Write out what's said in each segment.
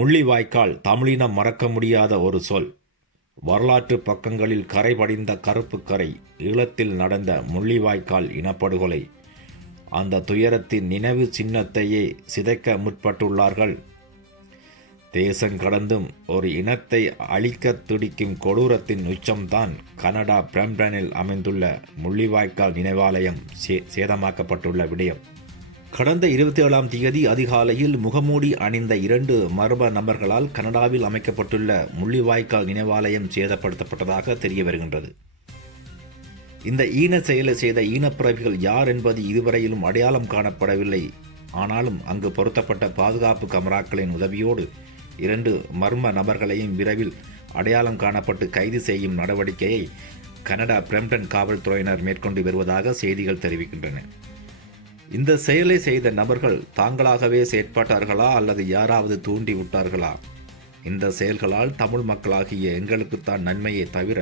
முள்ளிவாய்க்கால் தமிழினம் மறக்க முடியாத ஒரு சொல். வரலாற்று பக்கங்களில் கரை படிந்த கருப்பு கரை. ஈழத்தில் நடந்த முள்ளிவாய்க்கால் இனப்படுகொலை. அந்த துயரத்தின் நினைவு சின்னத்தையே சிதைக்க முற்பட்டுள்ளார்கள். தேசம் கடந்தும் ஒரு இனத்தை அழிக்க துடிக்கும் கொடூரத்தின் உச்சம்தான் கனடா பிரம்டனில் அமைந்துள்ள முள்ளிவாய்க்கால் நினைவாலயம் சேதமாக்கப்பட்டுள்ள விடயம். கடந்த 27ஆம் தேதி அதிகாலையில் முகமூடி அணிந்த 2 மர்ம நபர்களால் கனடாவில் அமைக்கப்பட்டுள்ள முள்ளிவாய்க்கால் நினைவாலயம் சேதப்படுத்தப்பட்டதாக தெரிய வருகின்றது. இந்த ஈன செயலை செய்த ஈனப்பிறவிகள் யார் என்பது இதுவரையிலும் அடையாளம் காணப்படவில்லை. ஆனாலும் அங்கு பொருத்தப்பட்ட பாதுகாப்பு கமராக்களின் உதவியோடு 2 மர்ம நபர்களையும் விரைவில் அடையாளம் காணப்பட்டு கைது செய்யும் நடவடிக்கையை கனடா பிரம்டன் காவல்துறையினர் மேற்கொண்டு வருவதாக செய்திகள் தெரிவிக்கின்றன. இந்த செயலை செய்த நபர்கள் தாங்களாகவே செயற்பட்டார்களா அல்லது யாராவது தூண்டி விட்டார்களா? இந்த செயல்களால் தமிழ் மக்களாகிய எங்களுக்குத்தான் நன்மையை தவிர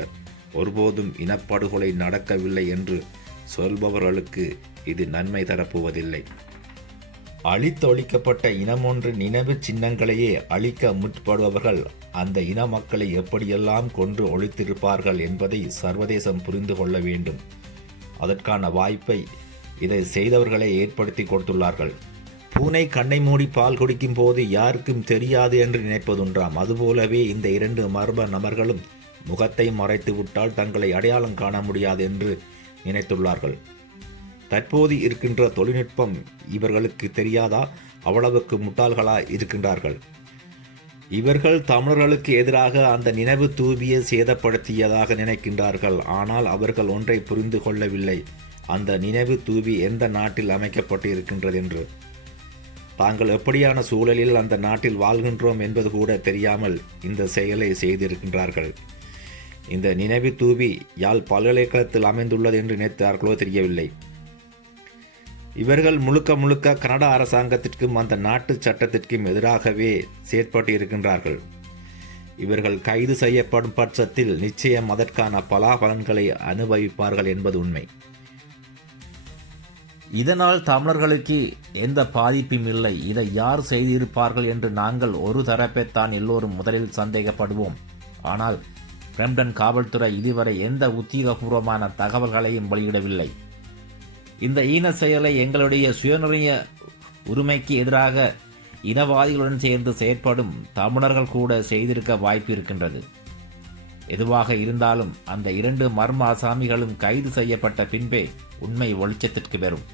ஒருபோதும் இனப்படுகொலை நடக்கவில்லை என்று சொல்பவர்களுக்கு இது நன்மை தரப்போவதில்லை. அழித்தொழிக்கப்பட்ட இனமொன்று நினைவு சின்னங்களையே அழிக்க முற்படுபவர்கள் அந்த இன மக்களை எப்படியெல்லாம் கொன்று ஒழித்திருப்பார்கள் என்பதை சர்வதேசம் புரிந்து கொள்ள வேண்டும். அதற்கான வாய்ப்பை இதை செய்தவர்களே ஏற்படுத்தி கொடுத்துள்ளார்கள். பூனை கண்ணை மூடி பால் குடிக்கும் போது யாருக்கும் தெரியாது என்று நினைப்பதுன்றாம். அதுபோலவே இந்த 2 மர்ம நபர்களும் முகத்தை மறைத்து விட்டால் தங்களை அடையாளம் காண முடியாது என்று நினைத்துள்ளார்கள். தற்போது இருக்கின்ற தொழில்நுட்பம் இவர்களுக்கு தெரியாதா? அவ்வளவுக்கு முட்டாள்களா இருக்கின்றார்கள். இவர்கள் தமிழர்களுக்கு எதிராக அந்த நினைவு தூபியை சேதப்படுத்தியதாக நினைக்கின்றார்கள். ஆனால் அவர்கள் ஒன்றை புரிந்து கொள்ளவில்லை. அந்த நினைவு தூவி எந்த நாட்டில் அமைக்கப்பட்டு இருக்கின்றது என்று. தாங்கள் எப்படியான சூழலில் அந்த நாட்டில் வாழ்கின்றோம் என்பது கூட தெரியாமல் இந்த செயலை செய்திருக்கின்றார்கள். இந்த நினைவு தூவி யாழ் பல்கலைக்கழகத்தில் அமைந்துள்ளது என்று நினைத்தார்களோ தெரியவில்லை. இவர்கள் முழுக்க கனடா அரசாங்கத்திற்கும் அந்த நாட்டு சட்டத்திற்கும் எதிராகவே செயற்பட்டு இருக்கின்றார்கள். இவர்கள் கைது செய்யப்படும் பட்சத்தில் நிச்சயம் அதற்கான பலாபலன்களை அனுபவிப்பார்கள் என்பது உண்மை. இதனால் தமிழர்களுக்கு எந்த பாதிப்பும் இல்லை. இதை யார் செய்திருப்பார்கள் என்று நாங்கள் ஒரு தரப்பைத்தான் எல்லோரும் முதலில் சந்தேகப்படுவோம். ஆனால் பிரம்டன் காவல்துறை இதுவரை எந்த உத்தியோகபூர்வமான தகவல்களையும் வெளியிடவில்லை. இந்த ஈன செயலை எங்களுடைய சுயநிர்ணய உரிமைக்கு எதிராக இனவாதிகளுடன் சேர்ந்து செயற்படும் தமிழர்கள் கூட செய்திருக்க வாய்ப்பு இருக்கின்றது. எதுவாக இருந்தாலும் அந்த 2 மர்ம ஆசாமிகளும் கைது செய்யப்பட்ட பின்பே உண்மை வெளிச்சத்திற்கு வரும்.